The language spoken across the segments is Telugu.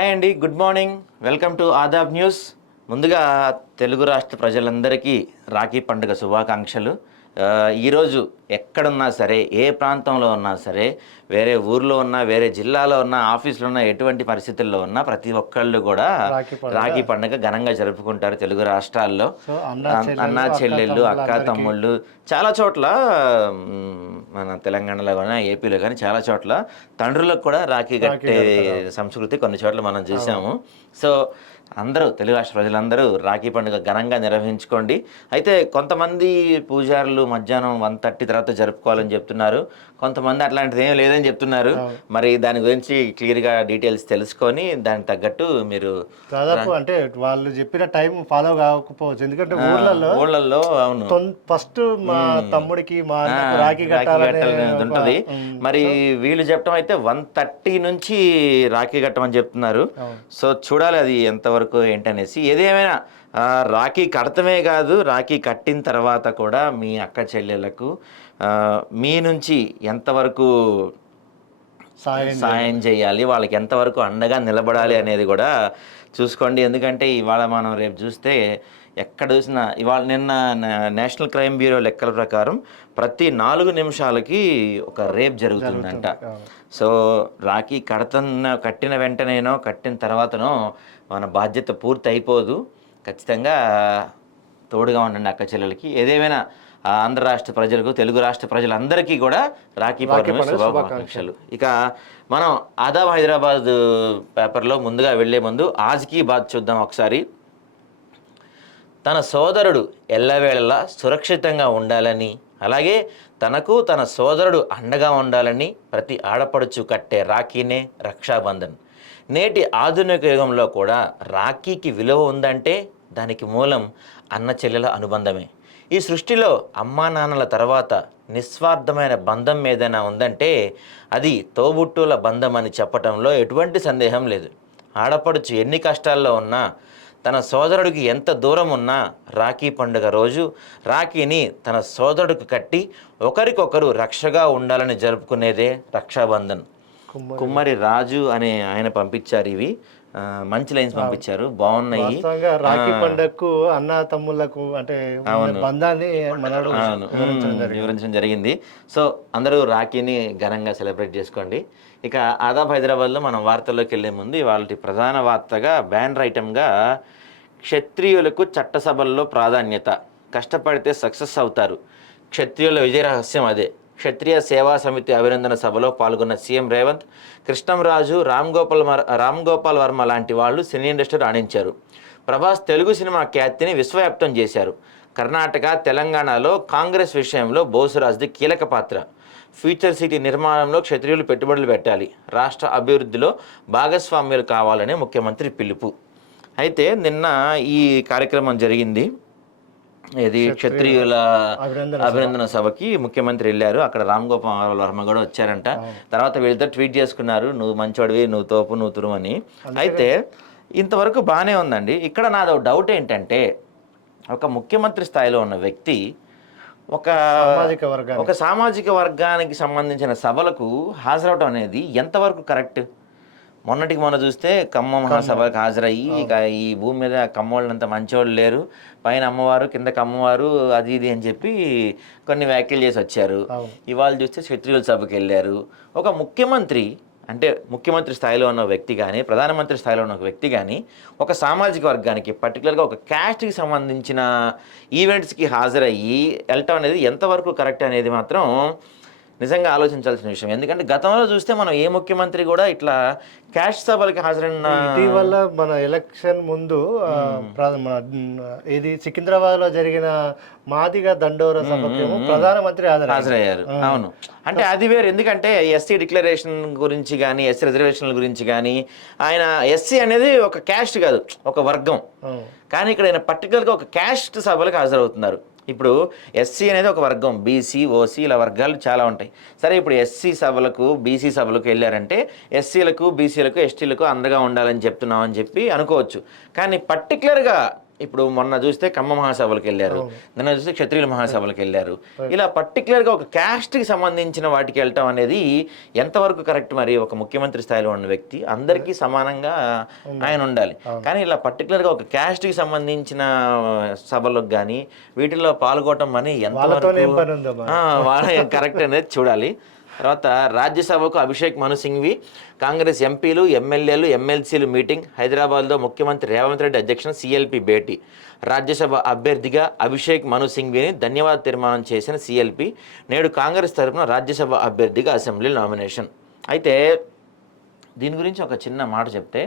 హాయ్ అండి, good morning. Welcome to Aadab news. ముందుగా తెలుగు రాష్ట్ర ప్రజలందరికీ రాఖీ పండుగ శుభాకాంక్షలు. ఈరోజు ఎక్కడున్నా సరే, ఏ ప్రాంతంలో ఉన్నా సరే, వేరే ఊర్లో ఉన్నా, వేరే జిల్లాలో ఉన్నా, ఆఫీసులో ఉన్నా, ఎటువంటి పరిస్థితుల్లో ఉన్నా ప్రతి ఒక్కళ్ళు కూడా రాఖీ పండుగ ఘనంగా జరుపుకుంటారు తెలుగు రాష్ట్రాల్లో. అన్నా చెల్లెళ్ళు, అక్క తమ్ముళ్ళు చాలా చోట్ల, మన తెలంగాణలో కానీ ఏపీలో కానీ చాలా చోట్ల తండ్రులకు కూడా రాఖీ కట్టే సంస్కృతి కొన్ని చోట్ల మనం చూసాము. సో అందరూ తెలుగు రాష్ట్ర ప్రజలందరూ రాఖీ పండుగ ఘనంగా నిర్వహించుకోండి. అయితే కొంతమంది పూజారులు మధ్యాహ్నం 1:30 తర్వాత జరుపుకోవాలని చెప్తున్నారు, కొంతమంది అట్లాంటిది ఏం లేదని చెప్తున్నారు. మరి దాని గురించి క్లియర్గా డీటెయిల్స్ తెలుసుకొని దానికి తగ్గట్టు మీరు దాదాపు అంటే వాళ్ళు చెప్పిన టైం ఫాలో కాకపోవచ్చు. ఎందుకంటే ఊళ్ళల్లో అవును ఫస్ట్ మా తమ్ముడికి మా రాఖీ కట్టాలని ఉంటుంది. మరి వీళ్ళు చెప్పడం అయితే 1:30 నుంచి రాఖీ కట్టమని చెప్తున్నారు. సో చూడాలి అది ఎంతవరకు ఏంటనేసి. ఏదేమైనా రాఖీ కడతమే కాదు, రాఖీ కట్టిన తర్వాత కూడా మీ అక్క చెల్లెళ్ళకు మీ నుంచి ఎంతవరకు సాయం చేయాలి, వాళ్ళకి ఎంతవరకు అండగా నిలబడాలి అనేది కూడా చూసుకోండి. ఎందుకంటే ఇవాళ మనం రేపు చూస్తే ఎక్కడ చూసినా, ఇవాళ నిన్న నేషనల్ క్రైమ్ బ్యూరో లెక్కల ప్రకారం ప్రతి 4 నిమిషాలకి ఒక రేప్ జరుగుతుందంట. సో రాఖీ కట్టిన వెంటనేనో కట్టిన తర్వాతనో మన బాధ్యత పూర్తి అయిపోదు. ఖచ్చితంగా తోడుగా ఉండండి అక్క చెల్లెలకి. ఏదేమైనా ఆంధ్ర రాష్ట్ర ప్రజలకు, తెలుగు రాష్ట్ర ప్రజలందరికీ కూడా రాఖీ పౌర్ణమి శుభాకాంక్షలు. ఇక మనం ఆదాబ్ హైదరాబాద్ పేపర్లో ముందుగా వెళ్లే ముందు ఆజ్కీ బాత్ చూద్దాం ఒకసారి. తన సోదరుడు ఎల్లవేళలా సురక్షితంగా ఉండాలని, అలాగే తనకు తన సోదరుడు అండగా ఉండాలని ప్రతి ఆడపడుచు కట్టే రాఖీనే రక్షాబంధన్. నేటి ఆధునిక యుగంలో కూడా రాఖీకి విలువ ఉందంటే దానికి మూలం అన్న చెల్లెల అనుబంధమే. ఈ సృష్టిలో అమ్మా నాన్నల తర్వాత నిస్వార్థమైన బంధం ఏదైనా ఉందంటే అది తోబుట్టుల బంధం అని చెప్పటంలో ఎటువంటి సందేహం లేదు. ఆడపడుచు ఎన్ని కష్టాల్లో ఉన్నా, తన సోదరుడికి ఎంత దూరం ఉన్నా రాఖీ పండుగ రోజు రాఖీని తన సోదరుడికి కట్టి ఒకరికొకరు రక్షగా ఉండాలని జరుపుకునేదే రక్షాబంధన్. కుమ్మరి రాజు అనే ఆయన పంపించారు. ఇవి మంచి లైన్స్ పంపించారు, బాగున్నాయి. రాఖీ పండుగకు అన్న తమ్ముళ్లకు అంటే బంధాన్ని వివరించడం జరిగింది. సో అందరూ రాఖీని ఘనంగా సెలబ్రేట్ చేసుకోండి. ఇక ఆదాబ్ హైదరాబాద్లో మనం వార్తల్లోకి వెళ్లే ముందు వాళ్ళ ప్రధాన వార్తగా బ్యానర్ ఐటమ్గా క్షత్రియులకు చట్టసభల్లో ప్రాధాన్యత, కష్టపడితే సక్సెస్ అవుతారు, క్షత్రియుల విజయ రహస్యం అదే. క్షత్రియ సేవా సమితి అభినందన సభలో పాల్గొన్న సీఎం రేవంత్, కృష్ణంరాజు, రామ్ గోపాల్ వర్మ లాంటి వాళ్ళు సినీ ఇండస్ట్రీ రాణించారు. ప్రభాస్ తెలుగు సినిమా ఖ్యాతిని విశ్వవ్యాప్తం చేశారు. కర్ణాటక, తెలంగాణలో కాంగ్రెస్ విషయంలో బోసురాజ్ది కీలక పాత్ర. ఫ్యూచర్ సిటీ నిర్మాణంలో క్షత్రియులు పెట్టుబడులు పెట్టాలి, రాష్ట్ర అభివృద్ధిలో భాగస్వామ్యులు కావాలనే ముఖ్యమంత్రి పిలుపు. అయితే నిన్న ఈ కార్యక్రమం జరిగింది. ఇది క్షత్రియుల అభినందన సభకి ముఖ్యమంత్రి వెళ్ళారు. అక్కడ రామ్ గోపాల్ వర్మ కూడా వచ్చారంట. తర్వాత వీళ్ళిద్దరు ట్వీట్ చేసుకున్నారు, నువ్వు మంచోడివి, నువ్వు తోపు, నువ్వు తురుము అని. అయితే ఇంతవరకు బాగానే ఉందండి. ఇక్కడ నాదో డౌట్ ఏంటంటే, ఒక ముఖ్యమంత్రి స్థాయిలో ఉన్న వ్యక్తి ఒక సామాజిక వర్గానికి సంబంధించిన సభలకు హాజరవడం అనేది ఎంతవరకు కరెక్ట్? మొన్నటికి మొన్న చూస్తే ఖమ్మం మహాసభకు హాజరయ్యి, ఇక ఈ భూమి మీద కమ్మోళ్ళంత మంచోళ్ళు లేరు, పైన అమ్మవారు కిందకి అమ్మవారు, అది ఇది అని చెప్పి కొన్ని వ్యాఖ్యలు చేసి వచ్చారు. ఇవాళ చూస్తే క్షత్రియుల సభకి వెళ్ళారు. ఒక ముఖ్యమంత్రి అంటే ముఖ్యమంత్రి స్థాయిలో ఉన్న వ్యక్తి కానీ, ప్రధానమంత్రి స్థాయిలో ఉన్న ఒక వ్యక్తి కానీ ఒక సామాజిక వర్గానికి, పర్టికులర్గా ఒక క్యాస్ట్కి సంబంధించిన ఈవెంట్స్కి హాజరయ్యి వెళ్ళటం అనేది ఎంతవరకు కరెక్ట్ అనేది మాత్రం నిజంగా ఆలోచించాల్సిన విషయం. ఎందుకంటే గతంలో చూస్తే మనం ఏ ముఖ్యమంత్రి కూడా ఇట్లా క్యాస్ట్ సభలకి హాజరైన, ఇటీవల మన ఎలక్షన్ ముందు ఇది సికింద్రాబాద్ లో జరిగిన మాదిగ దండోర సభకేమో ప్రధానమంత్రి హాజరయ్యారు. అవును, అంటే అది వేరు. ఎందుకంటే ఎస్సీ డిక్లరేషన్ గురించి కానీ, ఎస్సీ రిజర్వేషన్ల గురించి కానీ, ఆయన ఎస్సీ అనేది ఒక క్యాస్ట్ కాదు, ఒక వర్గం. కానీ ఇక్కడ ఆయన పర్టికులర్గా ఒక క్యాస్ట్ సభలకు హాజరవుతున్నారు. ఇప్పుడు ఎస్సీ అనేది ఒక వర్గం, బీసీ, ఓసీ ఇలా వర్గాలు చాలా ఉంటాయి. సరే, ఇప్పుడు ఎస్సీ సభలకు, బీసీ సభలకు వెళ్ళారంటే ఎస్సీలకు, బీసీలకు, ఎస్టీలకు అండగా ఉండాలని చెప్తున్నామని చెప్పి అనుకోవచ్చు. కానీ పర్టికులర్గా ఇప్పుడు మొన్న చూస్తే కమ్మ మహాసభలకు వెళ్ళారు, నిన్న చూస్తే క్షత్రియుల మహాసభలకు వెళ్ళారు. ఇలా పర్టికులర్గా ఒక క్యాస్ట్కి సంబంధించిన వాటికి వెళ్ళటం అనేది ఎంతవరకు కరెక్ట్? మరి ఒక ముఖ్యమంత్రి స్థాయిలో ఉన్న వ్యక్తి అందరికీ సమానంగా ఆయన ఉండాలి, కానీ ఇలా పర్టికులర్గా ఒక క్యాస్ట్కి సంబంధించిన సభలకు కానీ వీటిల్లో పాల్గొనడం అని ఎంతవరకు వాళ్ళ కరెక్ట్ అనేది చూడాలి. తర్వాత రాజ్యసభకు అభిషేక్ మను సింఘ్వి కాంగ్రెస్ ఎంపీలు ఎమ్మెల్యేలు ఎమ్మెల్సీలు మీటింగ్ హైదరాబాద్లో ముఖ్యమంత్రి రేవంత్ రెడ్డి అధ్యక్షన సిఎల్పి భేటీ. రాజ్యసభ అభ్యర్థిగా అభిషేక్ మను సింఘ్విని ధన్యవాద తీర్మానం చేసిన సిఎల్పి నేడు కాంగ్రెస్ తరఫున రాజ్యసభ అభ్యర్థిగా అసెంబ్లీ నామినేషన్. అయితే దీని గురించి ఒక చిన్న మాట చెప్తే,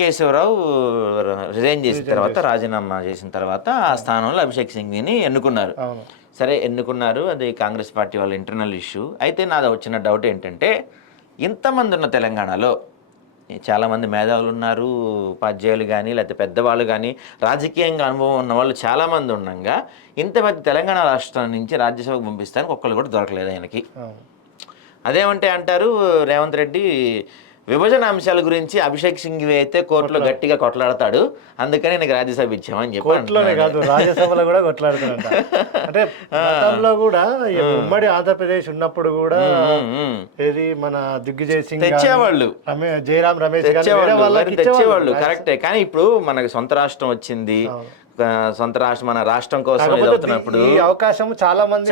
కేశవరావు రిజైన్ చేసిన తర్వాత రాజీనామా చేసిన తర్వాత ఆ స్థానంలో అభిషేక్ సింఘ్విని ఎన్నుకున్నారు. సరే ఎన్నుకున్నారు, అది కాంగ్రెస్ పార్టీ వాళ్ళ ఇంటర్నల్ ఇష్యూ. అయితే నాది వచ్చిన డౌట్ ఏంటంటే, ఇంతమంది ఉన్న తెలంగాణలో చాలామంది మేధావులు ఉన్నారు, ఉపాధ్యాయులు కానీ లేకపోతే పెద్దవాళ్ళు కానీ రాజకీయంగా అనుభవం ఉన్న వాళ్ళు చాలామంది ఉండగా ఇంత పెద్ద తెలంగాణ రాష్ట్రం నుంచి రాజ్యసభకు పంపిస్తానికి ఒక్కళ్ళు కూడా దొరకలేదు ఆయనకి. అదేమంటే అంటారు రేవంత్ రెడ్డి విభజన అంశాల గురించి అభిషేక్ సింఘ్వి అయితే కోర్టులో గట్టిగా కొట్లాడతాడు, అందుకని నాకు రాజ్యసభ ఇచ్చామని చెప్పి. కోర్టులోనే కాదు, రాజ్యసభలో కూడా కొట్లాడుతాడంట. అంటే గతంలో కూడా ఉమ్మడి ఆంధ్రప్రదేశ్ ఉన్నప్పుడు కూడా ఏది మన దిగ్విజయ్ సింగ్ తెచ్చేవాళ్ళు, జయరాం రమేష్ తెచ్చేవాళ్ళు కరెక్టే. కానీ ఇప్పుడు మనకు సొంత రాష్ట్రం వచ్చింది, సొంత రాష్ట్రం మన రాష్ట్రం కోసం ఎదుగుతున్నప్పుడు ఈ అవకాశం చాలా మంది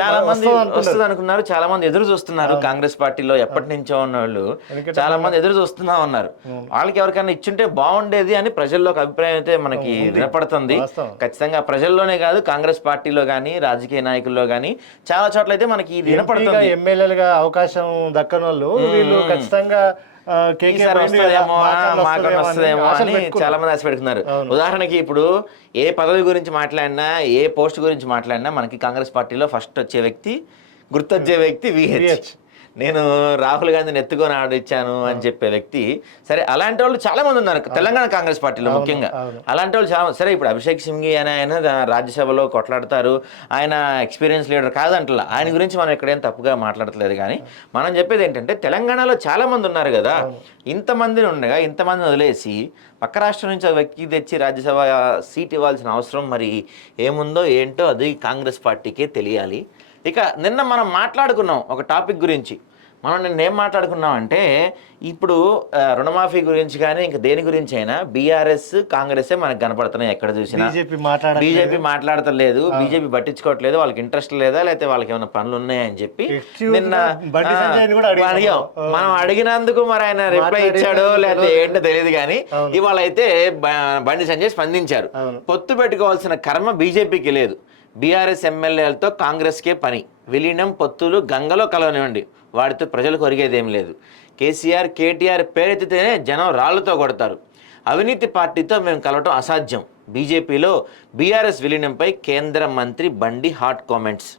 వస్తుంది అనుకున్నారు, చాలా మంది ఎదురు చూస్తున్నారు. కాంగ్రెస్ పార్టీలో ఎప్పటి నుంచో ఉన్న వాళ్ళు చాలా మంది ఎదురు చూస్తున్నా ఉన్నారు. వాళ్ళకి ఎవరికైనా ఇచ్చుంటే బాగుండేది అని ప్రజల్లో ఒక అభిప్రాయం అయితే మనకి వినపడుతుంది. ఖచ్చితంగా ప్రజల్లోనే కాదు, కాంగ్రెస్ పార్టీలో కానీ రాజకీయ నాయకుల్లో కానీ చాలా చోట్ల అయితే మనకి ఇది వినపడుతుంది. ఎమ్మెల్యేలుగా అవకాశం దక్కని వాళ్ళు వీళ్ళు ఖచ్చితంగా వస్తుందేమో అని చాలా మంది ఆశ పెడుతున్నారు. ఉదాహరణకి ఇప్పుడు ఏ పదవి గురించి మాట్లాడినా, ఏ పోస్ట్ గురించి మాట్లాడినా మనకి కాంగ్రెస్ పార్టీలో ఫస్ట్ వచ్చే వ్యక్తి, గుర్తొచ్చే వ్యక్తి విహెచ్. నేను రాహుల్ గాంధీని ఎత్తుకొని ఆడిచ్చాను అని చెప్పే వ్యక్తి. సరే, అలాంటి వాళ్ళు చాలా మంది ఉన్నారు తెలంగాణ కాంగ్రెస్ పార్టీలో ముఖ్యంగా. అలాంటి వాళ్ళు చాలా. సరే, ఇప్పుడు అభిషేక్ సింఘ్వి అని ఆయన రాజ్యసభలో కొట్లాడతారు, ఆయన ఎక్స్పీరియన్స్ లీడర్ కాదంటలా, ఆయన గురించి మనం ఎక్కడేం తప్పుగా మాట్లాడట్లేదు. కానీ మనం చెప్పేది ఏంటంటే, తెలంగాణలో చాలా మంది ఉన్నారు కదా, ఇంతమందిని ఉండగా ఇంతమందిని వదిలేసి పక్క రాష్ట్రం నుంచి ఒక వ్యక్తికి తెచ్చి రాజ్యసభ సీట్ ఇవ్వాల్సిన అవసరం మరి ఏముందో ఏంటో అది కాంగ్రెస్ పార్టీకే తెలియాలి. ఇక నిన్న మనం మాట్లాడుకున్నాం ఒక టాపిక్ గురించి. నిన్న ఏం మాట్లాడుకున్నాం అంటే, ఇప్పుడు రుణమాఫీ గురించి కానీ ఇంకా దేని గురించి అయినా బీఆర్ఎస్ కాంగ్రెసే మనకు కనపడుతున్నాయి. ఎక్కడ చూసినా బీజేపీ మాట్లాడతలేదు, బీజేపీ పట్టించుకోవట్లేదు, వాళ్ళకి ఇంట్రెస్ట్ లేదా, లేకపోతే వాళ్ళకి ఏమైనా పనులు ఉన్నాయని చెప్పి నిన్న అడిగాం. మనం అడిగినందుకు మరి ఆయన రిప్లై ఇచ్చాడో లేకపోతే ఏంటో తెలియదు. కానీ ఇవాళ అయితే బండి సంజయ్ స్పందించారు. పొత్తు పెట్టుకోవాల్సిన కర్మ బీజేపీకి లేదు, బీఆర్ఎస్ ఎమ్మెల్యేలతో కాంగ్రెస్కే పని, విలీనం పొత్తులు గంగలో కలవనివ్వండి, వాటితో ప్రజలకు ఒరిగేదేం లేదు. కేసీఆర్ కేటీఆర్ పేరెత్తితేనే జనం రాళ్లతో కొడతారు, అవినీతి పార్టీతో మేము కలవటం అసాధ్యం, బీజేపీలో బీఆర్ఎస్ విలీనంపై కేంద్ర మంత్రి బండి హాట్ కామెంట్స్.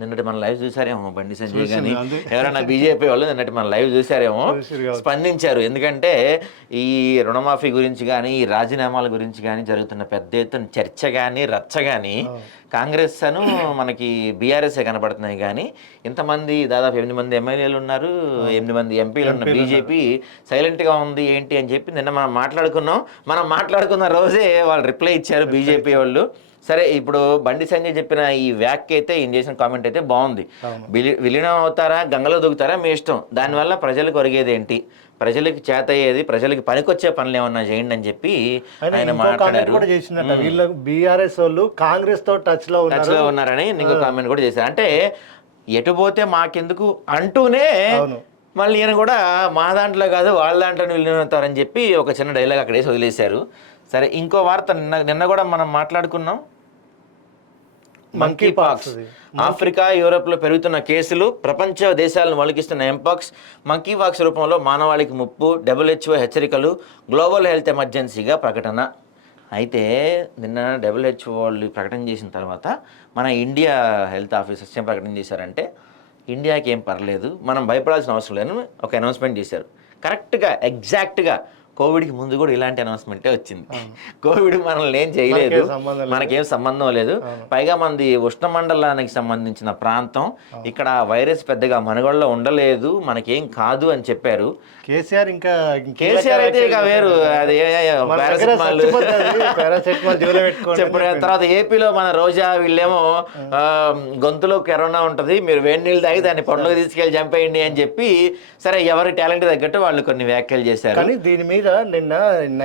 నిన్నటి మన లైవ్ చూసారేమో బండి సంజయ్ కానీ ఎవరైనా బీజేపీ వాళ్ళు నిన్నటి మన లైవ్ చూసారేమో, స్పందించారు. ఎందుకంటే ఈ రుణమాఫీ గురించి కానీ ఈ రాజీనామాల గురించి కానీ జరుగుతున్న పెద్ద ఎత్తున చర్చ కానీ రచ్చ కానీ కాంగ్రెస్ అను మనకి బీఆర్ఎస్ఏ కనపడుతున్నాయి. కానీ ఇంతమంది దాదాపు 8 మంది ఎమ్మెల్యేలు ఉన్నారు, 8 మంది ఎంపీలు ఉన్న బీజేపీ సైలెంట్గా ఉంది ఏంటి అని చెప్పి నిన్న మనం మాట్లాడుకున్నాం. మనం మాట్లాడుకున్న రోజే వాళ్ళు రిప్లై ఇచ్చారు బీజేపీ వాళ్ళు. సరే, ఇప్పుడు బండి సంజయ్ చెప్పిన ఈ వ్యాఖ్య అయితే, ఈయన చేసిన కామెంట్ అయితే బాగుంది. విలీనం అవుతారా, గంగలో దూకుతారా మీ ఇష్టం, దానివల్ల ప్రజలకు ఒరిగేది ఏంటి, ప్రజలకు చేత అయ్యేది, ప్రజలకి పనికొచ్చే పనులు ఏమన్నా చేయండి అని చెప్పి ఆయన మాట్లాడారు. బీఆర్ఎస్ వాళ్ళు కాంగ్రెస్ తో టచ్ లో ఉన్నారని ఇంకో కామెంట్ కూడా చేశారు. అంటే ఎటు పోతే మాకెందుకు అంటూనే మళ్ళీ ఈయన కూడా మా దాంట్లో కాదు వాళ్ళ దాంట్లో విలీనం అవుతారని చెప్పి ఒక చిన్న డైలాగ్ అక్కడ వేసి వదిలేశారు. సరే, ఇంకో వార్త నిన్న కూడా మనం మాట్లాడుకున్నాం. మంకీ పాక్స్, ఆఫ్రికా యూరోప్లో పెరుగుతున్న కేసులు, ప్రపంచ దేశాలను వణికిస్తున్న ఎంపాక్స్, మంకీ పాక్స్ రూపంలో మానవాళికి ముప్పు, WHO హెచ్చరికలు, గ్లోబల్ హెల్త్ ఎమర్జెన్సీగా ప్రకటన. అయితే నిన్న WHO వాళ్ళు ప్రకటన చేసిన తర్వాత మన ఇండియా హెల్త్ ఆఫీసర్స్ ఏం ప్రకటన చేశారంటే, ఇండియాకి ఏం పర్లేదు, మనం భయపడాల్సిన అవసరం లేదని ఒక అనౌన్స్మెంట్ చేశారు. కరెక్ట్గా ఎగ్జాక్ట్గా కోవిడ్కి ముందు కూడా ఇలాంటి అనౌన్స్మెంటే వచ్చింది. కోవిడ్ మనల్ని ఏం చేయలేదు, మనకేం సంబంధం లేదు. పైగా మనది ఉష్ణమండలానికి సంబంధించిన ప్రాంతం, ఇక్కడ వైరస్ పెద్దగా మనుగడలో ఉండలేదు, మనకేం కాదు అని చెప్పారు. కేసీఆర్ కేసీఆర్ అయితే ఇక వేరు, అది చెప్పిన తర్వాత ఏపీలో మన రోజా వీళ్ళేమో గొంతులో కరోనా ఉంటుంది, మీరు వేడి నీళ్ళు తాగి దాన్ని పొడలోకి తీసుకెళ్ళి చంపేయండి అని చెప్పి, సరే ఎవరి టాలెంట్ తగ్గట్టు వాళ్ళు కొన్ని వ్యాఖ్యలు చేశారు. కానీ దీని మీద నిన్న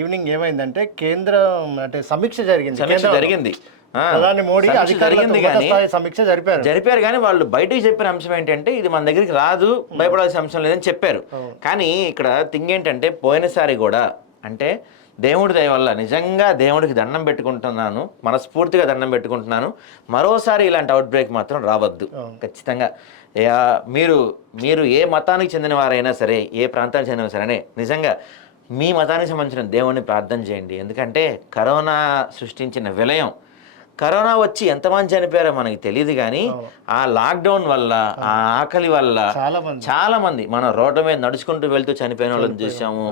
ఈవినింగ్ ఏమైందంటే కేంద్రం అంటే సమీక్ష జరిగింది. ప్రధాని మోడీ జరిగింది కానీ సమీక్ష జరిపారు కానీ వాళ్ళు బయటికి చెప్పిన అంశం ఏంటంటే ఇది మన దగ్గరికి రాదు, భయపడాల్సిన అంశం లేదని చెప్పారు. కానీ ఇక్కడ థింగ్ ఏంటంటే పోయినసారి కూడా అంటే దేవుడి దయ వల్ల నిజంగా దేవుడికి దండం పెట్టుకుంటున్నాను, మనస్ఫూర్తిగా దండం పెట్టుకుంటున్నాను, మరోసారి ఇలాంటి అవుట్ బ్రేక్ మాత్రం రావద్దు ఖచ్చితంగా. మీరు ఏ మతానికి చెందిన వారైనా సరే, ఏ ప్రాంతానికి చెందిన సరే, నిజంగా మీ మతానికి సంబంధించిన దేవుడిని ప్రార్థన చేయండి. ఎందుకంటే కరోనా సృష్టించిన విలయం, కరోనా వచ్చి ఎంతమంది చనిపోయారో మనకి తెలియదు కానీ ఆ లాక్డౌన్ వల్ల, ఆ ఆకలి వల్ల చాలా మంది మనం రోడ్డు మీద నడుచుకుంటూ వెళ్తూ చనిపోయిన వాళ్ళని చూసాము,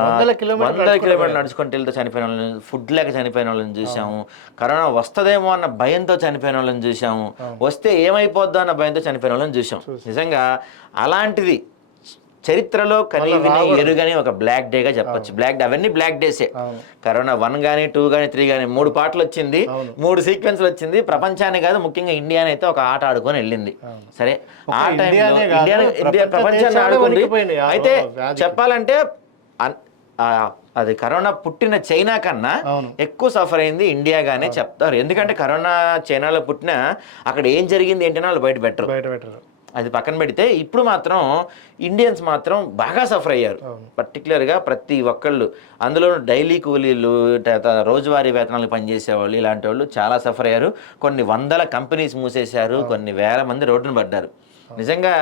100 కిలోమీటర్లు నడుచుకుంటూ వెళ్తూ చనిపోయిన వాళ్ళని, ఫుడ్ లేక చనిపోయిన వాళ్ళని చూసాము, కరోనా వస్తుందేమో అన్న భయంతో చనిపోయిన వాళ్ళని చూసాము, వస్తే ఏమైపోద్దో అన్న భయంతో చనిపోయిన వాళ్ళని చూసాం. నిజంగా అలాంటిది చరిత్రలో కనీవిని ఎరుగని ఒక బ్లాక్ డేగా చెప్పొచ్చు. అవన్నీ బ్లాక్ డేసే. కరోనా 1 కానీ 2 కానీ 3 కానీ 3 పాటలు వచ్చింది, 3 సీక్వెన్స్లు వచ్చింది. ప్రపంచాన్ని కాదు, ముఖ్యంగా ఇండియాని అయితే ఒక ఆట ఆడుకొని వెళ్ళింది. సరే, ఆ టైంలో ఇండియా ప్రపంచాన్ని ఆడుకుంది. అయితే చెప్పాలంటే అది కరోనా పుట్టిన చైనా కన్నా ఎక్కువ సఫర్ అయింది ఇండియాగానే చెప్తారు. ఎందుకంటే కరోనా చైనాలో పుట్టిన అక్కడ ఏం జరిగింది ఏంటనే వాళ్ళు బయట పెట్టరు. అది పక్కన పెడితే ఇప్పుడు మాత్రం ఇండియన్స్ మాత్రం బాగా సఫర్ అయ్యారు. పర్టికులర్గా ప్రతి ఒక్కళ్ళు, అందులో డైలీ కూలీలు, రోజువారీ వేతనాలు పనిచేసేవాళ్ళు, ఇలాంటి వాళ్ళు చాలా సఫర్ అయ్యారు. కొన్ని వందల కంపెనీస్ మూసేశారు, కొన్ని వేల మంది రోడ్డున పడ్డారు. నిజంగా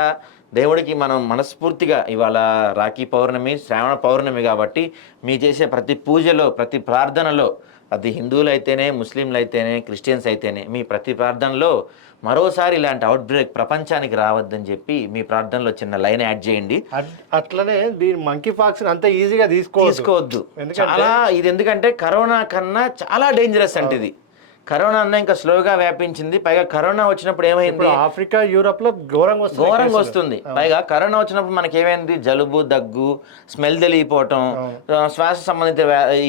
దేవుడికి మనం మనస్ఫూర్తిగా, ఇవాళ రాఖీ పౌర్ణమి, శ్రావణ పౌర్ణమి కాబట్టి మీ చేసే ప్రతి పూజలో, ప్రతి ప్రార్థనలో, అది హిందువులు అయితేనే, ముస్లింలు అయితేనే, క్రిస్టియన్స్ అయితేనే, మీ ప్రతి ప్రార్థనలో మరోసారి ఇలాంటి అవుట్ బ్రేక్ ప్రపంచానికి రావద్దని చెప్పి మీ ప్రార్థనలో చిన్న లైన్ యాడ్ చేయండి. అట్లనే దీని మంకీ పాక్స్ అంత ఈజీగా తీసుకోవద్దు. చాలా ఇది, ఎందుకంటే కరోనా కన్నా చాలా డేంజరస్ అంటే ఇది. కరోనా అన్న ఇంకా స్లోగా వ్యాపించింది. పైగా కరోనా వచ్చినప్పుడు ఏమైంది, ఆఫ్రికా, యూరోప్ లో ఘోరంగా వస్తుంది. పైగా కరోనా వచ్చినప్పుడు మనకి ఏమైంది, జలుబు, దగ్గు, స్మెల్ తెలియపోవటం, శ్వాస సంబంధిత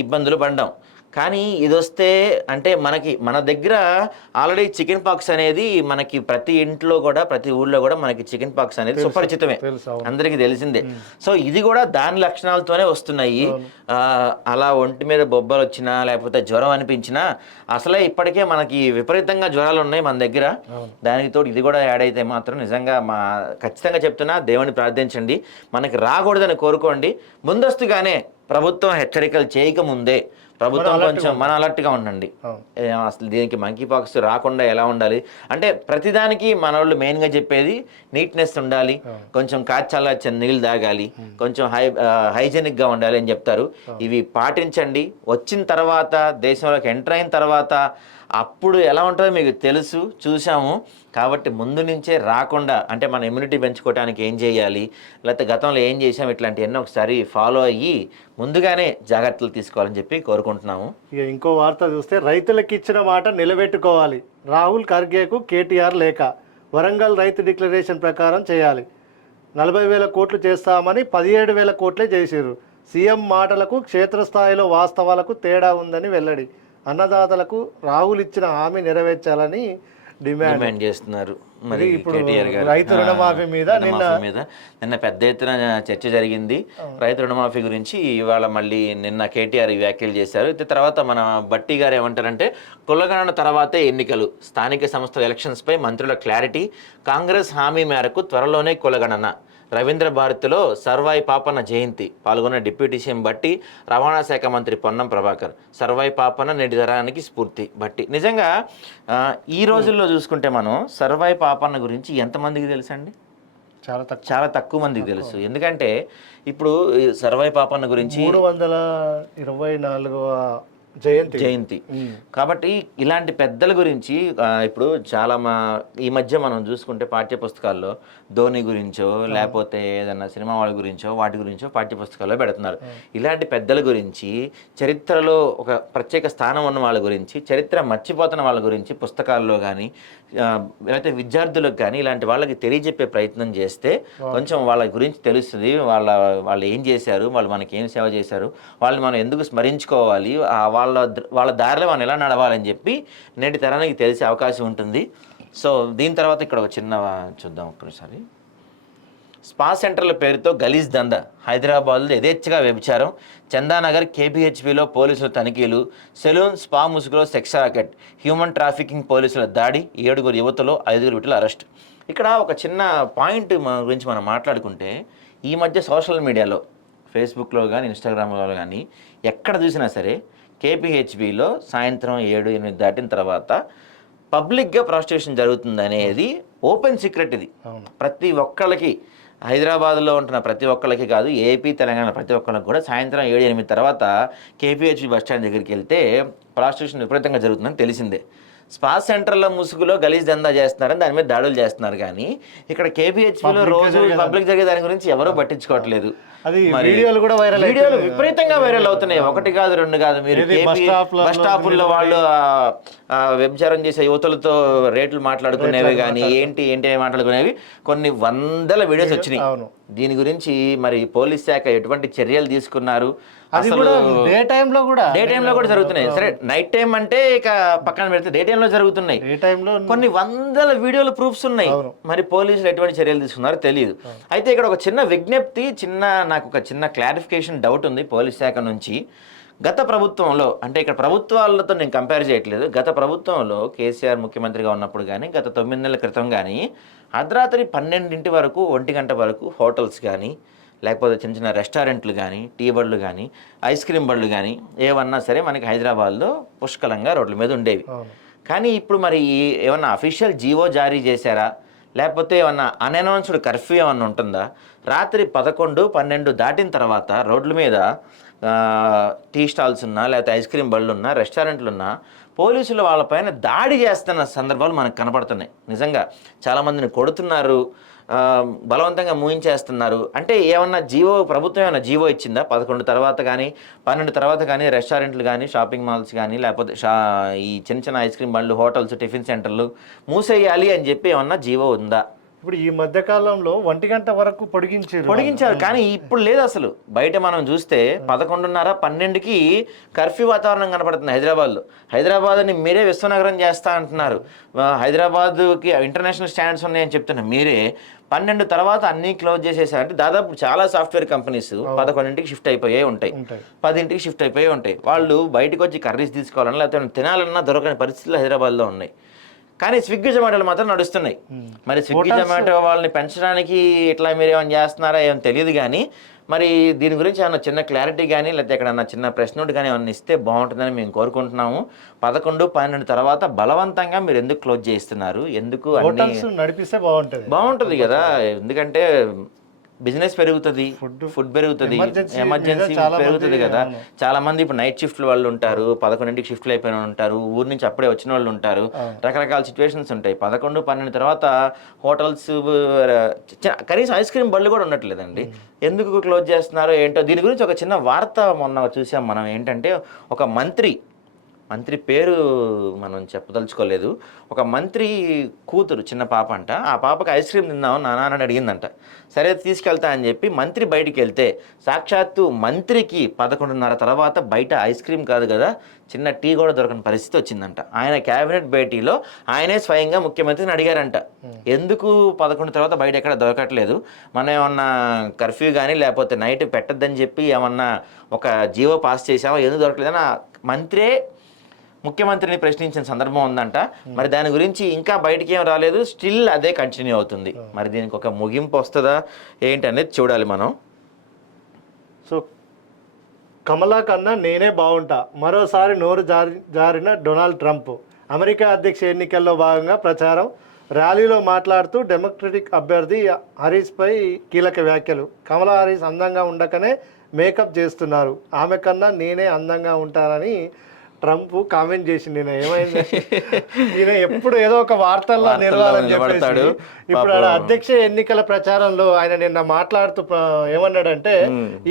ఇబ్బందులు పడ్డాం. కానీ ఇది వస్తే అంటే మన దగ్గర ఆల్రెడీ చికెన్ పాక్స్ అనేది మనకి ప్రతి ఇంట్లో కూడా, ప్రతి ఊళ్ళో కూడా మనకి చికెన్ పాక్స్ అనేది సుపరిచితమే, అందరికీ తెలిసిందే. సో ఇది కూడా దాని లక్షణాలతోనే వస్తున్నాయి. అలా ఒంటి మీద బొబ్బలు వచ్చినా, లేకపోతే జ్వరం అనిపించినా, అసలే ఇప్పటికే మనకి విపరీతంగా జ్వరాలు ఉన్నాయి మన దగ్గర, దానికి తోడు ఇది కూడా యాడ్ అయితే మాత్రం నిజంగా ఖచ్చితంగా చెప్తున్నా, దేవుని ప్రార్థించండి, మనకి రాకూడదని కోరుకోండి. ముందస్తుగానే ప్రభుత్వం హెచ్చరికలు చేయకముందే ప్రభుత్వం కొంచెం మన అలర్ట్గా ఉండండి. అసలు దీనికి మంకీ పాక్స్ రాకుండా ఎలా ఉండాలి అంటే, ప్రతిదానికి మన వాళ్ళు మెయిన్గా చెప్పేది నీట్నెస్ ఉండాలి, కొంచెం కాచల్లార్చిన నీళ్ళు తాగాలి, కొంచెం హైజెనిక్గా ఉండాలి అని చెప్తారు. ఇవి పాటించండి. వచ్చిన తర్వాత, దేశంలోకి ఎంటర్ అయిన తర్వాత అప్పుడు ఎలా ఉంటుందో మీకు తెలుసు, చూసాము. కాబట్టి ముందు నుంచే రాకుండా, అంటే మన ఇమ్యూనిటీ పెంచుకోవడానికి ఏం చేయాలి, లేకపోతే గతంలో ఏం చేసాం, ఇట్లాంటివన్నీ ఒకసారి ఫాలో అయ్యి ముందుగానే జాగ్రత్తలు తీసుకోవాలని చెప్పి కోరుకుంటున్నాము. ఇక ఇంకో వార్త చూస్తే, రైతులకు ఇచ్చిన మాట నిలబెట్టుకోవాలి, రాహుల్ ఖర్గేకు కేటీఆర్ లేఖ, వరంగల్ రైతు డిక్లరేషన్ ప్రకారం చేయాలి, 40,000 కోట్లు చేస్తామని 17,000 కోట్లే చేసిర్రు, సీఎం మాటలకు క్షేత్రస్థాయిలో వాస్తవాలకు తేడా ఉందని వెల్లడి, అన్నదాతలకు రాహుల్ ఇచ్చిన హామీ నెరవేర్చాలని డిమాండ్ చేస్తున్నారు. మరి ఇప్పుడు రైతు రుణమాఫీ మీద నిన్న పెద్ద ఎత్తున చర్చ జరిగింది. రైతు రుణమాఫీ గురించి ఇవాళ మళ్ళీ నిన్న కేటీఆర్ వ్యాఖ్యలు చేశారు. తర్వాత మన బట్టి గారు ఏమంటారంటే, కులగణన తర్వాతే ఎన్నికలు, స్థానిక సంస్థల ఎలక్షన్స్ పై మంత్రుల క్లారిటీ, కాంగ్రెస్ హామీ మేరకు త్వరలోనే కులగణన, రవీంద్ర భారతిలో సర్వాయి పాపన్న జయంతి, పాల్గొన్న డిప్యూటీ సీఎం బట్టి, రవాణా శాఖ మంత్రి పొన్నం ప్రభాకర్, సర్వాయి పాపన్న నేటి తరానికి స్ఫూర్తి బట్టి. నిజంగా ఈ రోజుల్లో చూసుకుంటే మనం సర్వాయి పాపన్న గురించి ఎంతమందికి తెలుసండి? చాలా తక్కువ మందికి తెలుసు. ఎందుకంటే ఇప్పుడు సర్వాయి పాపన్న గురించి 324వ జయంతి. కాబట్టి ఇలాంటి పెద్దల గురించి ఇప్పుడు చాలా ఈ మధ్య మనం చూసుకుంటే పాఠ్య పుస్తకాల్లో ధోని గురించో లేకపోతే ఏదన్నా సినిమా వాళ్ళ గురించో వాటి గురించో పాఠ్య పుస్తకాల్లో పెడుతున్నారు. ఇలాంటి పెద్దల గురించి, చరిత్రలో ఒక ప్రత్యేక స్థానం ఉన్న వాళ్ళ గురించి, చరిత్ర మర్చిపోతున్న వాళ్ళ గురించి పుస్తకాల్లో కానీ లేకపోతే విద్యార్థులకు కానీ ఇలాంటి వాళ్ళకి తెలియజెప్పే ప్రయత్నం చేస్తే కొంచెం వాళ్ళ గురించి తెలుస్తుంది. వాళ్ళు ఏం చేశారు, వాళ్ళు మనకి ఏం సేవ చేశారు, వాళ్ళని మనం ఎందుకు స్మరించుకోవాలి, వాళ్ళ దారిలో మనం ఎలా నడవాలని చెప్పి నేటి తరానికి తెలిసే అవకాశం ఉంటుంది. సో దీని తర్వాత ఇక్కడ ఒక చిన్న చూద్దాం ఒక్కసారి. స్పా సెంటర్ల పేరుతో గలీజ్ దందా, హైదరాబాద్లో యథేచ్ఛగా వ్యభిచారం, చందానగర్ కేపీహెచ్పిలో పోలీసుల తనిఖీలు, సెలూన్ స్పా ముసుగులో సెక్స్ రాకెట్, హ్యూమన్ ట్రాఫికింగ్ పోలీసుల దాడి, 7 యువతలో 5 విటుల అరెస్ట్. ఇక్కడ ఒక చిన్న పాయింట్ గురించి మనం మాట్లాడుకుంటే, ఈ మధ్య సోషల్ మీడియాలో ఫేస్బుక్లో కానీ ఇన్స్టాగ్రామ్లో కానీ ఎక్కడ చూసినా సరే కేపీహెచ్బిలో సాయంత్రం 7-8 దాటిన తర్వాత పబ్లిక్గా ప్రాస్టిట్యూషన్ జరుగుతుంది అనేది ఓపెన్ సీక్రెట్. ఇది ప్రతి ఒక్కళ్ళకి, హైదరాబాద్లో ఉంటున్న ప్రతి ఒక్కళ్ళకి కాదు, ఏపీ తెలంగాణ ప్రతి ఒక్కళ్ళకి కూడా సాయంత్రం 7-8 తర్వాత కేపీహెచ్బి బస్టాండ్ దగ్గరికి వెళ్తే ప్రాస్టిట్యూషన్ విపరీతంగా జరుగుతుందని తెలిసిందే. స్పా సెంటర్ల ముసుగులో గలీజ్ దందా చేస్తున్నారని దాని మీద దాడులు చేస్తున్నారు. కానీ ఇక్కడ కేపీహెచ్బిలో రోజు పబ్లిక్ జరిగే దాని గురించి ఎవరూ పట్టించుకోవట్లేదు. వీడియోలు విపరీతంగా వైరల్ అవుతున్నాయి. 1 కాదు 2 కాదు. మీరు బస్ స్టాపుల్లో వాళ్ళు వ్యభిచారం చేసే యువతులతో రేట్లు మాట్లాడుకునేవి కానీ ఏంటి మాట్లాడుకునేవి కొన్ని వందల వీడియోస్ వచ్చినాయి. దీని గురించి మరి పోలీస్ శాఖ ఎటువంటి చర్యలు తీసుకున్నారు? అసలు డే టైంలో కూడా జరుగుతున్నాయి. సరే, నైట్ టైం అంటే ఇక పక్కన పెడితే డే టైంలో జరుగుతున్నాయి. కొన్ని వందల వీడియోలు ప్రూఫ్స్ ఉన్నాయి. మరి పోలీసులు ఎటువంటి చర్యలు తీసుకున్నారో తెలియదు. అయితే ఇక్కడ ఒక చిన్న విజ్ఞప్తి, నాకు ఒక చిన్న క్లారిఫికేషన్ డౌట్ ఉంది పోలీస్ శాఖ నుంచి. గత ప్రభుత్వంలో, అంటే ఇక్కడ ప్రభుత్వాలతో నేను కంపేర్ చేయట్లేదు, గత ప్రభుత్వంలో కేసీఆర్ ముఖ్యమంత్రిగా ఉన్నప్పుడు కానీ గత 9 నెలల క్రితం కానీ అర్ధరాత్రి 12 వరకు 1 గంట వరకు హోటల్స్ కానీ లేకపోతే చిన్న చిన్న రెస్టారెంట్లు కానీ, టీ బళ్ళు కానీ, ఐస్ క్రీమ్ బళ్ళు కానీ ఏమన్నా సరే మనకి హైదరాబాద్లో పుష్కలంగా రోడ్ల మీద ఉండేవి. కానీ ఇప్పుడు మరి ఏమన్నా అఫీషియల్ జీవో జారీ చేశారా, లేకపోతే ఏమన్నా అన్అనౌన్స్డ్ కర్ఫ్యూ ఏమన్నా ఉంటుందా? రాత్రి 11-12 దాటిన తర్వాత రోడ్ల మీద టీ స్టాల్స్ ఉన్నా, లేకపోతే ఐస్ క్రీమ్ బళ్ళు ఉన్నా, రెస్టారెంట్లు ఉన్నా పోలీసులు వాళ్ళపైన దాడి చేస్తున్న సందర్భాలు మనకు కనపడుతున్నాయి. నిజంగా చాలామందిని కొడుతున్నారు, బలవంతంగా మూయించేస్తున్నారు. అంటే ఏమన్నా ప్రభుత్వం ఏమన్నా జీవో ఇచ్చిందా? 11 తర్వాత కానీ 12 తర్వాత కానీ రెస్టారెంట్లు కానీ, షాపింగ్ మాల్స్ కానీ, లేకపోతే ఈ చిన్న చిన్న ఐస్ క్రీమ్ బండ్లు, హోటల్స్, టిఫిన్ సెంటర్లు మూసేయాలి అని చెప్పి ఏమన్నా జీవో ఉందా? ఇప్పుడు ఈ మధ్య కాలంలో 1 గంట వరకు పొడిగించారు. కానీ ఇప్పుడు లేదు. అసలు బయట మనం చూస్తే 11:30-12కి కర్ఫ్యూ వాతావరణం కనపడుతుంది హైదరాబాద్ని మీరే విశ్వనగరం చేస్తా అంటున్నారు. హైదరాబాద్కి ఇంటర్నేషనల్ స్టాండర్డ్స్ ఉన్నాయని చెప్తున్నారు మీరే. 12 తర్వాత అన్నీ క్లోజ్ చేసేసారంటే దాదాపు చాలా సాఫ్ట్వేర్ కంపెనీస్ 11కి షిఫ్ట్ అయిపోయి ఉంటాయి, 10కి షిఫ్ట్ అయిపోయి ఉంటాయి. వాళ్ళు బయటకు వచ్చి కర్రీస్ తీసుకోవాలన్నా లేకపోతే తినాలన్నా దొరకని పరిస్థితులు హైదరాబాద్లో ఉన్నాయి. కానీ స్విగ్గీ జొమాటోలు మాత్రం నడుస్తున్నాయి. మరి స్విగ్గీ జొమాటో వాళ్ళని పెంచడానికి ఇట్లా మీరు ఏమైనా చేస్తున్నారా ఏమో తెలియదు. కానీ మరి దీని గురించి ఏమన్నా చిన్న క్లారిటీ కానీ లేకపోతే ఎక్కడన్నా చిన్న ప్రెస్ నోట్ కానీ ఏమన్నా ఇస్తే బాగుంటుందని మేము కోరుకుంటున్నాము. 11-12 తర్వాత బలవంతంగా మీరు ఎందుకు క్లోజ్ చేస్తున్నారు? ఎందుకు నడిపిస్తే బాగుంటుంది కదా. ఎందుకంటే బిజినెస్ పెరుగుతుంది, ఫుడ్ పెరుగుతుంది, ఎమర్జెన్సీ పెరుగుతుంది కదా. చాలా మంది ఇప్పుడు నైట్ షిఫ్ట్లు వాళ్ళు ఉంటారు, 11కి షిఫ్ట్లు అయిపోయిన ఉంటారు, ఊరి నుంచి అప్పుడే వచ్చిన వాళ్ళు ఉంటారు, రకరకాల సిచ్యువేషన్స్ ఉంటాయి. 11-12 తర్వాత హోటల్స్, కనీసం ఐస్ క్రీమ్ బళ్ళు కూడా ఉండట్లేదండి. ఎందుకు క్లోజ్ చేస్తున్నారో ఏంటో దీని గురించి ఒక చిన్న వార్త మొన్న చూసాం మనం. ఏంటంటే ఒక మంత్రి పేరు మనం చెప్పదలుచుకోలేదు, ఒక మంత్రి కూతురు చిన్న పాప అంట, ఆ పాపకి ఐస్ క్రీమ్ తిందాం నాన్న అని అడిగిందంట. సరే తీసుకెళ్తా అని చెప్పి మంత్రి బయటికి వెళ్తే సాక్షాత్తు మంత్రికి 11:30 తర్వాత బయట ఐస్ క్రీమ్ కాదు కదా, చిన్న టీ కూడా దొరకని పరిస్థితి వచ్చిందంట. ఆయన క్యాబినెట్ భేటీలో ఆయనే స్వయంగా ముఖ్యమంత్రిని అడిగారంట, ఎందుకు 11 తర్వాత బయట ఎక్కడ దొరకట్లేదు, మనం ఏమన్నా కర్ఫ్యూ కానీ లేకపోతే నైట్ పెట్టద్దని చెప్పి ఏమన్నా ఒక జీవో పాస్ చేసామా, ఎందుకు దొరకలేదని మంత్రే ముఖ్యమంత్రిని ప్రశ్నించిన సందర్భం ఉందంట. మరి దాని గురించి ఇంకా బయటికి ఏం రాలేదు, స్టిల్ అదే కంటిన్యూ అవుతుంది. మరి దీనికి ఒక ముగింపు వస్తుందా ఏంటి అనేది చూడాలి మనం. సో కమలా కన్నా నేనే బాగుంటా, మరోసారి నోరు జారిన డొనాల్డ్ ట్రంప్. అమెరికా అధ్యక్ష ఎన్నికల్లో భాగంగా ప్రచారం ర్యాలీలో మాట్లాడుతూ డెమోక్రటిక్ అభ్యర్థి హారిస్పై కీలక వ్యాఖ్యలు. కమలా హారిస్ అందంగా ఉండకనే మేకప్ చేస్తున్నారు, ఆమె కన్నా నేనే అందంగా ఉంటానని ట్రంప్ కామెంట్ చేసింది, ఈయన ఏమైంది, ఈయన ఎప్పుడు ఏదో ఒక వార్తల్లో నిలవాలని చెప్పేసి ఇప్పుడు ఆడ అధ్యక్ష ఎన్నికల ప్రచారంలో ఆయన నిన్న మాట్లాడుతూ ఏమన్నాడంటే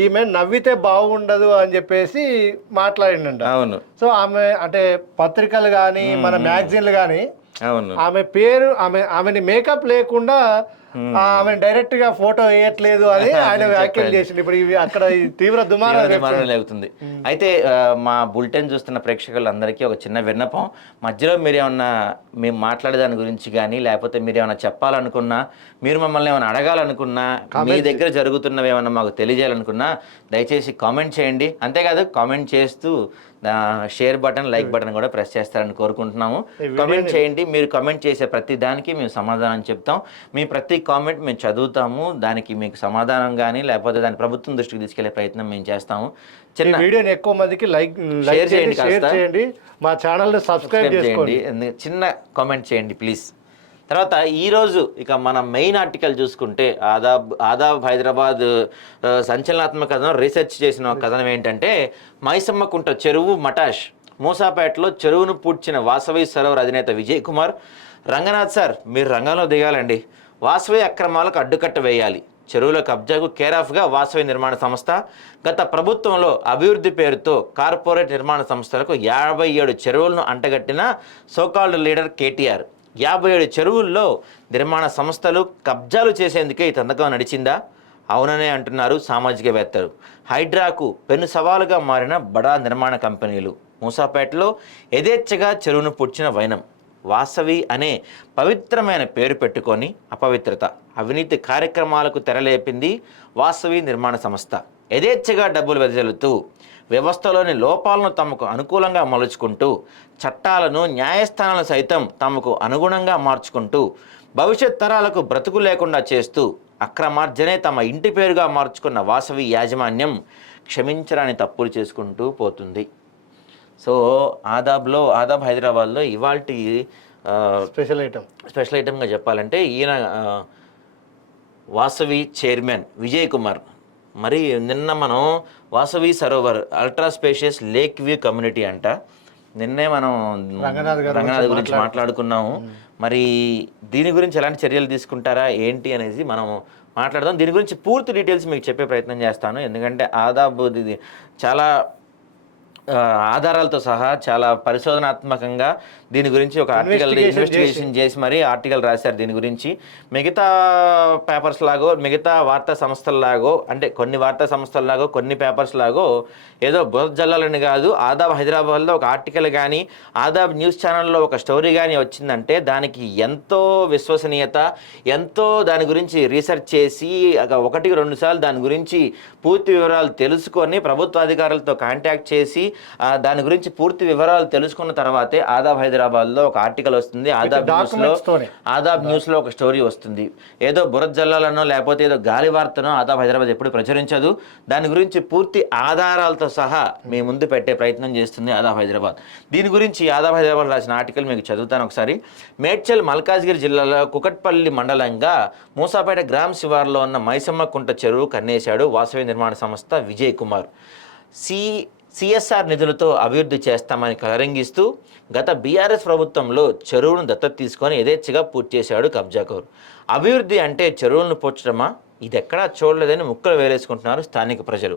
ఈమె నవ్వితే బాగుండదు అని చెప్పేసి మాట్లాడిండంట. అవును. సో ఆమె అంటే పత్రికలు కానీ మన మ్యాగజైన్లు కానీ అవును ఆమె పేరు ఆమెని మేకప్ లేకుండా ఆమె డైరెక్ట్ గా ఫోటో వేయట్లేదు అని ఆయన వ్యాఖ్యలు చేసింది. ఇప్పుడు ఇవి అక్కడ తీవ్ర దుమారం లేగుతుంది. అయితే మా బులెటిన్ చూస్తున్న ప్రేక్షకులందరికీ ఒక చిన్న విన్నపం, మధ్యలో మీరు ఏమన్నా మేము మాట్లాడే దాని గురించి కానీ లేకపోతే మీరు ఏమైనా చెప్పాలనుకున్నా, మీరు మమ్మల్ని ఏమైనా అడగాలనుకున్నా, మీ దగ్గర జరుగుతున్నవి ఏమన్నా మాకు తెలియజేయాలనుకున్నా దయచేసి కామెంట్ చేయండి. అంతేకాదు కామెంట్ చేస్తూ షేర్ బటన్, లైక్ బటన్ కూడా ప్రెస్ చేస్తారని కోరుకుంటున్నాము. కామెంట్ చేయండి. మీరు కామెంట్ చేసే ప్రతి దానికి మేము సమాధానం చెప్తాం. మీ ప్రతి కామెంట్ మేము చదువుతాము. దానికి మీకు సమాధానం కానీ లేకపోతే దాని ప్రభుత్వం దృష్టికి తీసుకెళ్లే ప్రయత్నం మేము చేస్తాము. చిన్న వీడియోని ఎక్కువ మందికి షేర్ చేయండి, మా ఛానల్ని సబ్స్క్రైబ్ చేయండి, చిన్న కామెంట్ చేయండి ప్లీజ్. తర్వాత ఈరోజు ఇక మన మెయిన్ ఆర్టికల్ చూసుకుంటే ఆదాబ్ హైదరాబాద్ సంచలనాత్మక కథనం రీసెర్చ్ చేసిన ఒక కథనం ఏంటంటే మైసమ్మకుంట చెరువు మటాష్. మూసాపేటలో చెరువును పూడ్చిన వాసవి సరోవర్ అధినేత విజయ్ కుమార్. రంగనాథ్ సార్ మీరు రంగంలో దిగాలండి, వాసవి అక్రమాలకు అడ్డుకట్ట వేయాలి. చెరువుల కబ్జాకు కేరాఫ్గా వాసవి నిర్మాణ సంస్థ. గత ప్రభుత్వంలో అభివృద్ధి పేరుతో కార్పొరేట్ నిర్మాణ సంస్థలకు 57 చెరువులను అంటగట్టిన సోకాల్డ్ లీడర్ కేటీఆర్. 57 చెరువుల్లో నిర్మాణ సంస్థలు కబ్జాలు చేసేందుకే ఈ తందకం నడిచిందా? అవుననే అంటున్నారు సామాజికవేత్తలు. హైడ్రాకు పెను సవాలుగా మారిన బడా నిర్మాణ కంపెనీలు. మూసాపేటలో యథేచ్ఛగా చెరువును పుడ్చిన వైనం. వాసవి అనే పవిత్రమైన పేరు పెట్టుకొని అపవిత్రత, అవినీతి కార్యక్రమాలకు తెరలేపింది వాసవి నిర్మాణ సంస్థ. యథేచ్ఛగా డబ్బులు వెదజల్లుతూ వ్యవస్థలోని లోపాలను తమకు అనుకూలంగా మలుచుకుంటూ చట్టాలను, న్యాయస్థానాలను సైతం తమకు అనుగుణంగా మార్చుకుంటూ భవిష్యత్ తరాలకు బ్రతుకు లేకుండా చేస్తూ అక్రమార్జనే తమ ఇంటి పేరుగా మార్చుకున్న వాసవి యాజమాన్యం క్షమించరాని తప్పులు చేసుకుంటూ పోతుంది. సో ఆదాబ్ హైదరాబాద్లో ఇవాల్టి స్పెషల్ ఐటమ్గా చెప్పాలంటే ఈయన వాసవి చైర్మన్ విజయ్ కుమార్. మరి నిన్న మనం Vasavi Sarovar ultra spacious lake view community అంట, నిన్నే మనం రంగనాథ్ గురించి మాట్లాడుకున్నాము. మరి దీని గురించి ఎలాంటి చర్యలు తీసుకుంటారా ఏంటి అనేది మనం మాట్లాడదాం. దీని గురించి పూర్తి డీటెయిల్స్ మీకు చెప్పే ప్రయత్నం చేస్తాను. ఎందుకంటే ఆదాబ్ ఇది చాలా ఆధారాలతో సహా చాలా పరిశోధనాత్మకంగా దీని గురించి ఒక ఆర్టికల్ ఇన్వెస్టిగేషన్ చేసి మరీ ఆర్టికల్ రాశారు. దీని గురించి మిగతా పేపర్స్ లాగో, మిగతా వార్తా సంస్థల్లాగో, అంటే కొన్ని వార్తా సంస్థల్లాగో, కొన్ని పేపర్స్ లాగో ఏదో బురజల్లాలని కాదు. ఆదాబ్ హైదరాబాద్లో ఒక ఆర్టికల్ కానీ, ఆదాబ్ న్యూస్ ఛానల్లో ఒక స్టోరీ కానీ వచ్చిందంటే దానికి ఎంతో విశ్వసనీయత, ఎంతో దాని గురించి రీసెర్చ్ చేసి 1-2 సార్లు దాని గురించి పూర్తి వివరాలు తెలుసుకొని ప్రభుత్వ అధికారులతో కాంటాక్ట్ చేసి దాని గురించి పూర్తి వివరాలు తెలుసుకున్న తర్వాతే ఆదాబ్ హైదరాబాద్లో ఒక ఆర్టికల్ వస్తుంది. ఆదాబ్ న్యూస్లో ఒక స్టోరీ వస్తుంది. ఏదో బురద జల్లాలనో లేకపోతే ఏదో గాలి వార్తనో ఆదాబ్ హైదరాబాద్ ఎప్పుడు ప్రచురించదు. దాని గురించి పూర్తి ఆధారాలతో సహా మీ ముందు పెట్టే ప్రయత్నం చేస్తుంది ఆదాబ్ హైదరాబాద్. దీని గురించి ఆదాబ్ హైదరాబాద్ రాసిన ఆర్టికల్ మీకు చదువుతాను ఒకసారి. మేడ్చల్ మల్కాజ్గిరి జిల్లాలో కుకట్పల్లి మండలంగా మూసాపేట గ్రామ శివారులో ఉన్న మైసమ్మకుంట చెరువు కన్నేశాడు వాసవి నిర్మాణ సంస్థ విజయ్ కుమార్. సిఎస్ఆర్ నిధులతో అభివృద్ధి చేస్తామని కలరింగిస్తూ గత బీఆర్ఎస్ ప్రభుత్వంలో చెరువును దత్తత తీసుకొని యథేచ్ఛగా పూర్తి చేశాడు కబ్జాకోరు. అభివృద్ధి అంటే చెరువులను పూడ్చడమా? ఇది ఎక్కడా చూడలేదని ముక్కలు వేలేసుకుంటున్నారు స్థానిక ప్రజలు.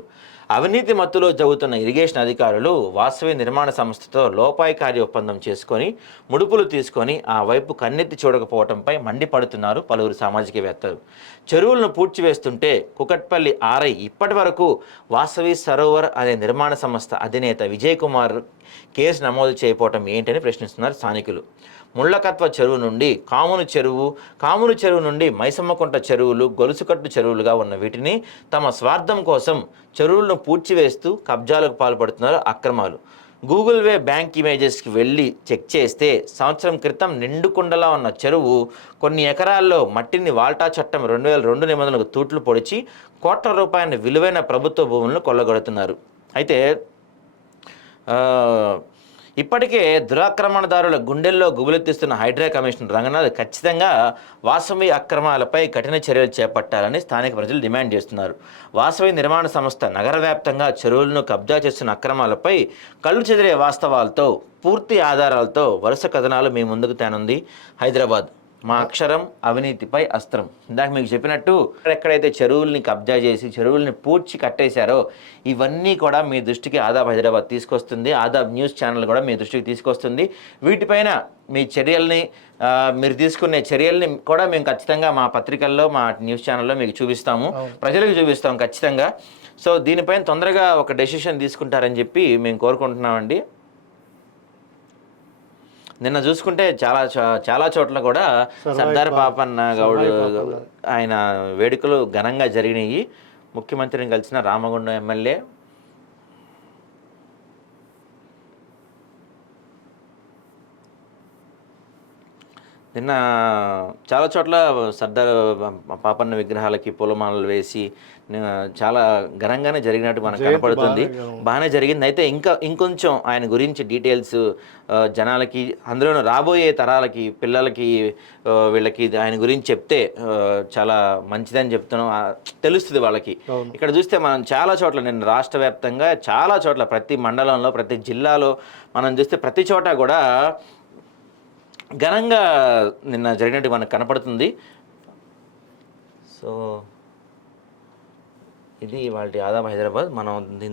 అవినీతి మత్తులో జరుగుతున్న ఇరిగేషన్ అధికారులు వాసవి నిర్మాణ సంస్థతో లోపాయికారి ఒప్పందం చేసుకొని ముడుపులు తీసుకొని ఆ వైపు కన్నెత్తి చూడకపోవడంపై మండిపడుతున్నారు పలువురు సామాజికవేత్తలు. చెరువులను పూడ్చివేస్తుంటే కుకట్పల్లి ఆర్ఐ ఇప్పటి వరకు వాసవి సరోవర్ అనే నిర్మాణ సంస్థ అధినేత విజయ్ కుమార్ కేసు నమోదు చేయకపోవటం ఏంటని ప్రశ్నిస్తున్నారు స్థానికులు. ముళ్ళకత్వ చెరువు నుండి కామును చెరువు నుండి మైసమ్మకుంట చెరువులు గొలుసుకట్టు చెరువులుగా ఉన్న వీటిని తమ స్వార్థం కోసం చెరువులను పూడ్చివేస్తూ కబ్జాలకు పాల్పడుతున్నారు అక్రమాలు. గూగుల్ వే బ్యాంక్ ఇమేజెస్కి వెళ్ళి చెక్ చేస్తే సంవత్సరం క్రితం నిండుకుండలా ఉన్న చెరువు కొన్ని ఎకరాల్లో మట్టిని వాల్టా చట్టం 2002 నిబంధనలకు తూట్లు పొడిచి కోట్ల రూపాయల విలువైన ప్రభుత్వ భూములను కొల్లగొడుతున్నారు. అయితే ఇప్పటికే దురాక్రమణదారుల గుండెల్లో గుబులెత్తిస్తున్న హైడ్రా కమిషనర్ రంగనాథ్ ఖచ్చితంగా వాసవి అక్రమాలపై కఠిన చర్యలు చేపట్టాలని స్థానిక ప్రజలు డిమాండ్ చేస్తున్నారు. వాసవి నిర్మాణ సంస్థ నగర వ్యాప్తంగా చెరువులను కబ్జా చేస్తున్న అక్రమాలపై కళ్ళు చెదిరే వాస్తవాలతో పూర్తి ఆధారాలతో వరుస కథనాలు మీ ముందుకు తేనుంది హైదరాబాద్. మా అక్షరం అవినీతిపై అస్త్రం. ఇందాక మీకు చెప్పినట్టు ఎక్కడైతే చెరువుల్ని కబ్జా చేసి చెరువుల్ని పూడ్చి కట్టేశారో ఇవన్నీ కూడా మీ దృష్టికి ఆదాబ్ హైదరాబాద్ తీసుకొస్తుంది. ఆదాబ్ న్యూస్ ఛానల్ కూడా మీ దృష్టికి తీసుకొస్తుంది. వీటిపైన మీ చర్యల్ని మీరు తీసుకునే చర్యల్ని కూడా మేము ఖచ్చితంగా మా పత్రికల్లో మా న్యూస్ ఛానల్లో మీకు చూపిస్తాము, ప్రజలకు చూపిస్తాము ఖచ్చితంగా. సో దీనిపైన తొందరగా ఒక డెసిషన్ తీసుకుంటారని చెప్పి మేము కోరుకుంటున్నామండి. నిన్న చూసుకుంటే చాలా చోట్ల కూడా సర్దార్ పాపన్న గౌడ్ ఆయన వేడుకలు ఘనంగా జరిగినాయి. ముఖ్యమంత్రిని కలిసిన రామగుండం ఎమ్మెల్యే నిన్న చాలా చోట్ల సర్దార్ పాపన్న విగ్రహాలకి పూలమాలలు వేసి చాలా ఘనంగానే జరిగినట్టు మనకు కనపడుతుంది. బాగానే జరిగింది. అయితే ఇంకొంచెం ఆయన గురించి డీటెయిల్స్ జనాలకి, అందులోనూ రాబోయే తరాలకి, పిల్లలకి, వీళ్ళకి ఆయన గురించి చెప్తే చాలా మంచిదని చెప్తున్నాం, తెలుస్తుంది వాళ్ళకి. ఇక్కడ చూస్తే మనం చాలా చోట్ల నిన్న రాష్ట్ర వ్యాప్తంగా చాలా చోట్ల ప్రతి మండలంలో ప్రతి జిల్లాలో మనం చూస్తే ప్రతి చోట కూడా ఘనంగా నిన్న జరిగినట్టు మనకు కనపడుతుంది. సో ఇది వాళ్ళ ఆదాబ్ హైదరాబాద్. మనం దీని